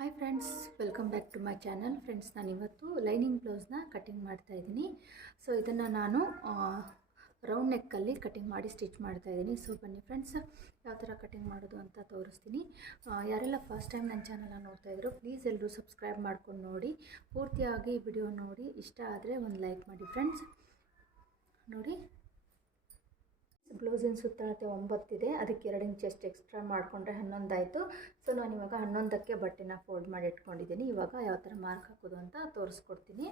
Hi friends, welcome back to my channel. Friends, ನಾನು ಇವತ್ತು lining ಬ್ಲೌಸ್ನ cutting ಮಾಡ್ತಾ ಇದ್ದೀನಿ. ಸೊ ಇದನ್ನು ನಾನು ರೌಂಡ್ ನೆಕ್ಕಲ್ಲಿ ಕಟಿಂಗ್ ಮಾಡಿ ಸ್ಟಿಚ್ ಮಾಡ್ತಾ ಇದ್ದೀನಿ. ಸೊ ಬನ್ನಿ ಫ್ರೆಂಡ್ಸ್, ಯಾವ ಥರ ಕಟಿಂಗ್ ಮಾಡೋದು ಅಂತ ತೋರಿಸ್ತೀನಿ. ಯಾರೆಲ್ಲ ಫಸ್ಟ್ ಟೈಮ್ ನನ್ನ ಚಾನಲ್ನ ನೋಡ್ತಾ ಇದ್ರು, ಪ್ಲೀಸ್ ಎಲ್ಲರೂ ಸಬ್ಸ್ಕ್ರೈಬ್ ಮಾಡ್ಕೊಂಡು ನೋಡಿ, ಪೂರ್ತಿಯಾಗಿ ವಿಡಿಯೋ ನೋಡಿ. ಇಷ್ಟ ಆದರೆ ಒಂದು ಲೈಕ್ ಮಾಡಿ ಫ್ರೆಂಡ್ಸ್. ನೋಡಿ, ಬ್ಲೌಸಿನ ಸುತ್ತಳತೆ 9 ಇದೆ, ಅದಕ್ಕೆ 2 ಇಂಚ್ ಎಕ್ಸ್ಟ್ರಾ ಮಾಡಿಕೊಂಡ್ರೆ 11 ಆಯಿತು. ಸೊ ನಾನು ಇವಾಗ 11ಕ್ಕೆ ಬಟ್ಟೆನ ಫೋಲ್ಡ್ ಮಾಡಿ ಇಟ್ಕೊಂಡಿದ್ದೀನಿ. ಇವಾಗ ಯಾವ ಥರ ಮಾರ್ಕ್ ಹಾಕೋದು ಅಂತ ತೋರಿಸ್ಕೊಡ್ತೀನಿ.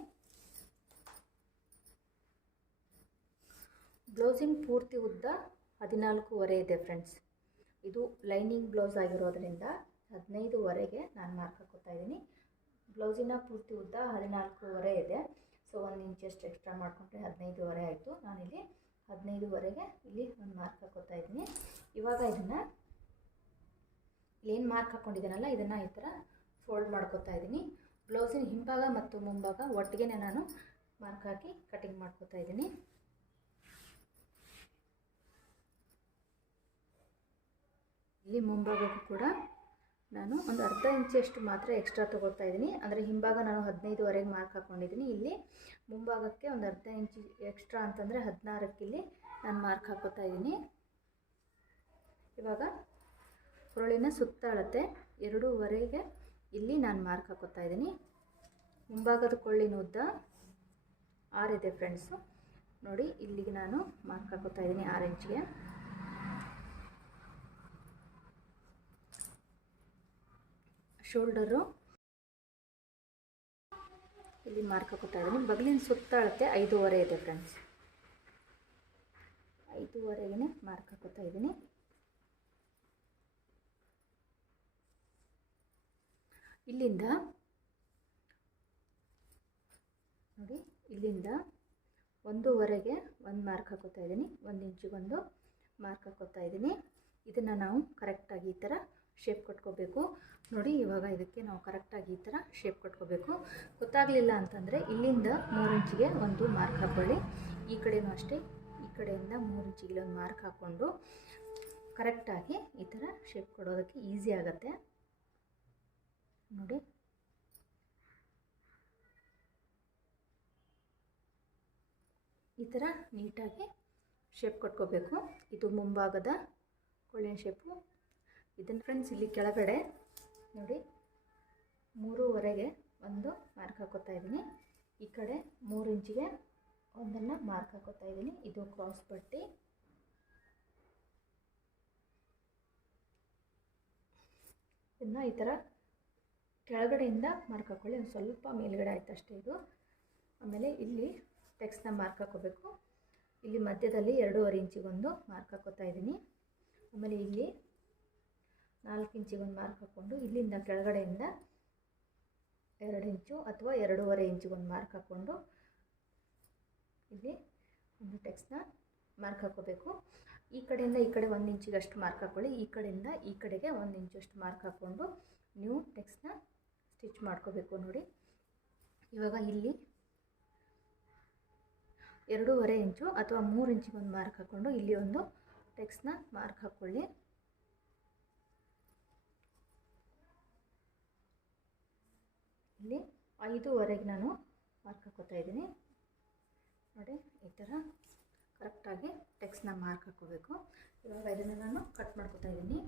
ಬ್ಲೌಸಿನ ಪೂರ್ತಿ ಉದ್ದ 14.5 ಇದೆ ಫ್ರೆಂಡ್ಸ್. ಇದು ಲೈನಿಂಗ್ ಬ್ಲೌಸ್ ಆಗಿರೋದ್ರಿಂದ 15ವರೆಗೆ ನಾನು ಮಾರ್ಕ್ ಹಾಕೋತಾ ಇದ್ದೀನಿ. ಬ್ಲೌಸಿನ ಪೂರ್ತಿ ಉದ್ದ 14.5 ಇದೆ. ಸೊ 1 ಇಂಚ್ ಎಕ್ಸ್ಟ್ರಾ ಮಾಡಿಕೊಂಡ್ರೆ 15ವರೆ ಆಯಿತು. ನಾನಿಲ್ಲಿ 15ವರೆಗೆ ಇಲ್ಲಿ ಒಂದು ಮಾರ್ಕ್ ಹಾಕೋತಾ ಇದ್ದೀನಿ. ಇವಾಗ ಇದನ್ನು ಏನು ಮಾರ್ಕ್ ಹಾಕ್ಕೊಂಡಿದ್ದೀನಲ್ಲ, ಇದನ್ನು ಈ ಥರ ಫೋಲ್ಡ್ ಮಾಡ್ಕೋತಾ ಇದ್ದೀನಿ. ಬ್ಲೌಸಿನ ಹಿಂಭಾಗ ಮತ್ತು ಮುಂಭಾಗ ಒಟ್ಟಿಗೆ ನಾನು ಮಾರ್ಕ್ ಹಾಕಿ ಕಟಿಂಗ್ ಮಾಡ್ಕೋತಾ ಇದ್ದೀನಿ. ಇಲ್ಲಿ ಮುಂಭಾಗಕ್ಕೂ ಕೂಡ ನಾನು ಒಂದು ಅರ್ಧ ಇಂಚಷ್ಟು ಮಾತ್ರ ಎಕ್ಸ್ಟ್ರಾ ತೊಗೊಳ್ತಾ ಇದ್ದೀನಿ. ಅಂದರೆ ಹಿಂಭಾಗ ನಾನು 15ವರೆಗೆ ಮಾರ್ಕ್ ಹಾಕ್ಕೊಂಡಿದ್ದೀನಿ. ಇಲ್ಲಿ ಮುಂಭಾಗಕ್ಕೆ ಒಂದು ಅರ್ಧ ಇಂಚ್ ಎಕ್ಸ್ಟ್ರಾ ಅಂತಂದರೆ 16ಕ್ಕೆ ಇಲ್ಲಿ ನಾನು ಮಾರ್ಕ್ ಹಾಕೋತಾ ಇದ್ದೀನಿ. ಇವಾಗ ಕೊರಳಿನ ಸುತ್ತ ಅಳತೆ 2ವರೆಗೆ ಇಲ್ಲಿ ನಾನು ಮಾರ್ಕ್ ಹಾಕೋತಾ ಇದ್ದೀನಿ. ಮುಂಭಾಗದ ಕೊಳ್ಳಿನ ಉದ್ದ 6 ಇದೆ ಫ್ರೆಂಡ್ಸು. ನೋಡಿ, ಇಲ್ಲಿಗೆ ನಾನು ಮಾರ್ಕ್ ಹಾಕೋತಾ ಇದ್ದೀನಿ 6 ಇಂಚಿಗೆ. ಶೋಲ್ಡರು ಇಲ್ಲಿ ಮಾರ್ಕ್ ಹಾಕೋತಾ ಇದ್ದೀನಿ. ಬಗಲಿನ ಸುತ್ತ ಅಳತೆ 5.5 ಇದೆ ಫ್ರೆಂಡ್ಸ್. 5ವರೆಗೆ ಮಾರ್ಕ್ ಹಾಕೋತಾ ಇದ್ದೀನಿ. ಇಲ್ಲಿಂದ ನೋಡಿ, ಇಲ್ಲಿಂದ 1ವರೆಗೆ ಒಂದು ಮಾರ್ಕ್ ಹಾಕೋತಾ ಇದ್ದೀನಿ. 1 ಇಂಚಿಗೊಂದು ಮಾರ್ಕ್ ಹಾಕೋತಾ ಇದ್ದೀನಿ. ಇದನ್ನು ನಾವು ಕರೆಕ್ಟಾಗಿ ಈ ಥರ ಶೇಪ್ ಕಟ್ಕೋಬೇಕು. ನೋಡಿ, ಇವಾಗ ಇದಕ್ಕೆ ನಾವು ಕರೆಕ್ಟಾಗಿ ಈ ಥರ ಶೇಪ್ ಕಟ್ಕೋಬೇಕು. ಗೊತ್ತಾಗಲಿಲ್ಲ ಅಂತಂದರೆ ಇಲ್ಲಿಂದ 3 ಇಂಚಿಗೆ ಒಂದು ಮಾರ್ಕ್ ಹಾಕ್ಕೊಳ್ಳಿ. ಈ ಕಡೆಯೂ ಅಷ್ಟೇ, ಈ ಕಡೆಯಿಂದ 3 ಇಂಚಿಗೆ ಒಂದು ಮಾರ್ಕ್ ಹಾಕ್ಕೊಂಡು ಕರೆಕ್ಟಾಗಿ ಈ ಥರ ಶೇಪ್ ಕೊಡೋದಕ್ಕೆ ಈಸಿ ಆಗುತ್ತೆ. ನೋಡಿ, ಈ ಥರ ನೀಟಾಗಿ ಶೇಪ್ ಕಟ್ಕೋಬೇಕು. ಇದು ಮುಂಭಾಗದ ಕೊಳ್ಳಿನ ಶೇಪು. ಇದನ್ನು ಫ್ರೆಂಡ್ಸ್ ಇಲ್ಲಿ ಕೆಳಗಡೆ ನೋಡಿ 3ವರೆಗೆ ಒಂದು ಮಾರ್ಕ್ ಹಾಕೋತಾ ಇದ್ದೀನಿ. ಈ ಕಡೆ 3 ಇಂಚಿಗೆ ಒಂದನ್ನು ಮಾರ್ಕ್ ಹಾಕೋತಾ ಇದ್ದೀನಿ. ಇದು ಕ್ರಾಸ್ ಪಟ್ಟಿ. ಇದನ್ನು ಈ ಥರ ಕೆಳಗಡೆಯಿಂದ ಮಾರ್ಕ್ ಹಾಕ್ಕೊಳ್ಳಿ. ಒಂದು ಸ್ವಲ್ಪ ಮೇಲ್ಗಡೆ ಆಯ್ತು ಅಷ್ಟೇ ಇದು. ಆಮೇಲೆ ಇಲ್ಲಿ ಟೆಕ್ಸ್ಟ್ನ ಮಾರ್ಕ್ ಹಾಕೋಬೇಕು. ಇಲ್ಲಿ ಮಧ್ಯದಲ್ಲಿ 2.5 ಇಂಚಿಗೊಂದು ಮಾರ್ಕ್ ಹಾಕೋತಾ ಇದ್ದೀನಿ. ಆಮೇಲೆ ಇಲ್ಲಿ 4 ಇಂಚಿಗೊಂದು ಮಾರ್ಕ್ ಹಾಕ್ಕೊಂಡು ಇಲ್ಲಿಂದ ಕೆಳಗಡೆಯಿಂದ 2 ಇಂಚು ಅಥವಾ 2.5 ಇಂಚಿಗೊಂದು ಮಾರ್ಕ್ ಹಾಕ್ಕೊಂಡು ಇಲ್ಲಿ ಒಂದು ಟೆಕ್ಸ್ಟ್ನ ಮಾರ್ಕ್ ಹಾಕೋಬೇಕು. ಈ ಕಡೆಯಿಂದ ಈ ಕಡೆ 1 ಇಂಚಿಗಷ್ಟು ಮಾರ್ಕ್ ಹಾಕ್ಕೊಳ್ಳಿ. ಈ ಕಡೆಯಿಂದ ಈ ಕಡೆಗೆ 1 ಇಂಚಷ್ಟು ಮಾರ್ಕ್ ಹಾಕ್ಕೊಂಡು ನೀವು ಟೆಕ್ಸ್ಟ್ನ ಸ್ಟಿಚ್ ಮಾಡ್ಕೋಬೇಕು. ನೋಡಿ, ಇವಾಗ ಇಲ್ಲಿ 2.5 ಇಂಚು ಅಥವಾ 3 ಇಂಚಿಗೊಂದು ಮಾರ್ಕ್ ಹಾಕ್ಕೊಂಡು ಇಲ್ಲಿ ಒಂದು ಟೆಕ್ಸ್ಟ್ನ ಮಾರ್ಕ್ ಹಾಕ್ಕೊಳ್ಳಿ. ಇಲ್ಲಿ 5ವರೆಗೆ ನಾನು ಮಾರ್ಕ್ ಹಾಕೋತಾ ಇದ್ದೀನಿ. ನೋಡಿ, ಈ ಥರ ಕರೆಕ್ಟಾಗಿ ಟೆಕ್ಸ್ಟ್ನ ಮಾರ್ಕ್ ಹಾಕೋಬೇಕು. ಇವಾಗ ಇದನ್ನು ನಾನು ಕಟ್ ಮಾಡ್ಕೋತಾ ಇದ್ದೀನಿ.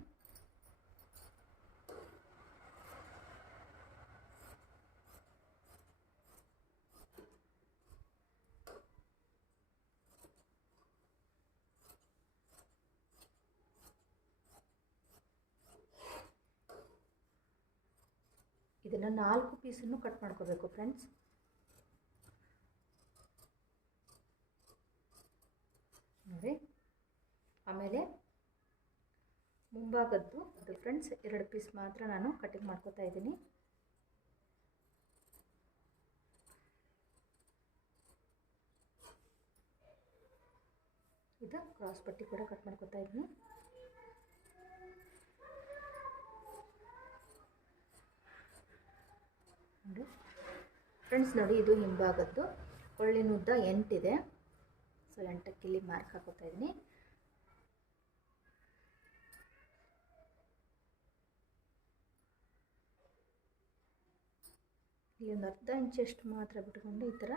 ಇದನ್ನು 4 ಪೀಸನ್ನು ಕಟ್ ಮಾಡ್ಕೋಬೇಕು ಫ್ರೆಂಡ್ಸ್. ನೋಡಿ, ಆಮೇಲೆ ಮುಂಭಾಗದ್ದು ಫ್ರೆಂಡ್ಸ್ 2 ಪೀಸ್ ಮಾತ್ರ ನಾನು ಕಟಿಂಗ್ ಮಾಡ್ಕೋತಾ ಇದ್ದೀನಿ. ಇದು ಕ್ರಾಸ್ ಪಟ್ಟಿ ಕೂಡ ಕಟ್ ಮಾಡ್ಕೋತಾ ಇದ್ದೀನಿ. ನೋಡಿ ಫ್ರೆಂಡ್ಸ್, ನೋಡಿ, ಇದು ಹಿಂಭಾಗದ್ದು ಕೊಳ್ಳಿನ ಉದ್ದ 8 ಇದೆ. ಸೊ 8ಕ್ಕೆ ಇಲ್ಲಿ ಮಾರ್ಕ್ ಹಾಕೋತಾ ಇದ್ದೀನಿ. ಇಲ್ಲಿ ಒಂದು ಅರ್ಧ ಇಂಚಷ್ಟು ಮಾತ್ರ ಬಿಟ್ಕೊಂಡು ಈ ಥರ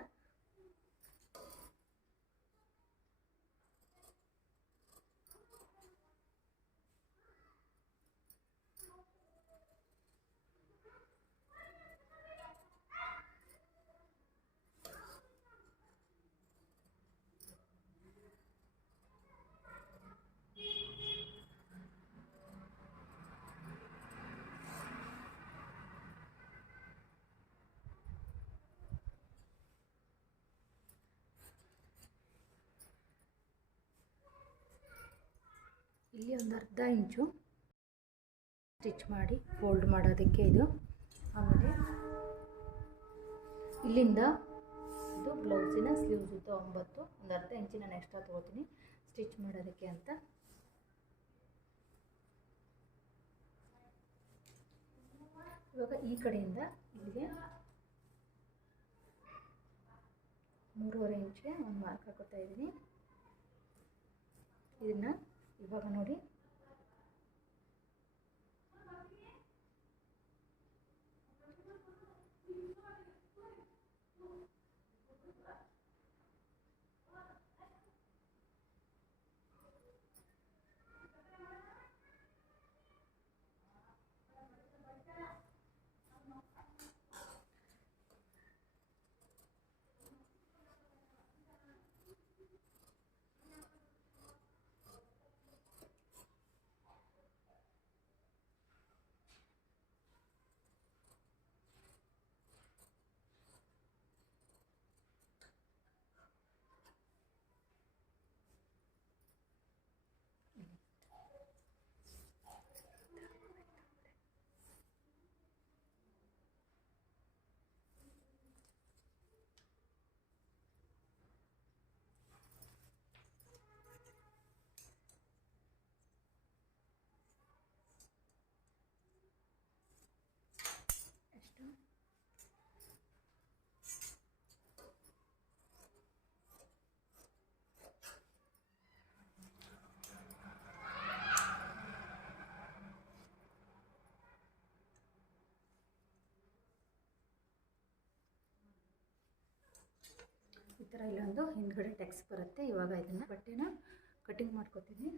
ಇಲ್ಲಿ ಒಂದು ಅರ್ಧ ಇಂಚು ಸ್ಟಿಚ್ ಮಾಡಿ ಫೋಲ್ಡ್ ಮಾಡೋದಕ್ಕೆ ಇದು. ಆಮೇಲೆ ಇಲ್ಲಿಂದ ಇದು ಬ್ಲೌಸಿನ ಸ್ಲೀವ್ಸ್ ಉದ್ದ 9, ಒಂದು ಅರ್ಧ ಇಂಚು ನಾನು ಎಕ್ಸ್ಟ್ರಾ ತೊಗೋತೀನಿ ಸ್ಟಿಚ್ ಮಾಡೋದಕ್ಕೆ ಅಂತ. ಇವಾಗ ಈ ಕಡೆಯಿಂದ ಇಲ್ಲಿಗೆ 3.5 ಇಂಚಿಗೆ ಒಂದು ಮಾರ್ಕ್ ಹಾಕೋತಾ ಇದ್ದೀನಿ. ಇದನ್ನು ಇವಾಗ ನೋಡಿ ಈ ಥರ ಇಲ್ಲೊಂದು ಹಿಂದ್ಗಡೆ ಟೆಕ್ಸ್ ಬರುತ್ತೆ. ಇವಾಗ ಇದನ್ನು ಬಟ್ಟೆನ ಕಟಿಂಗ್ ಮಾಡ್ಕೊತೀನಿ.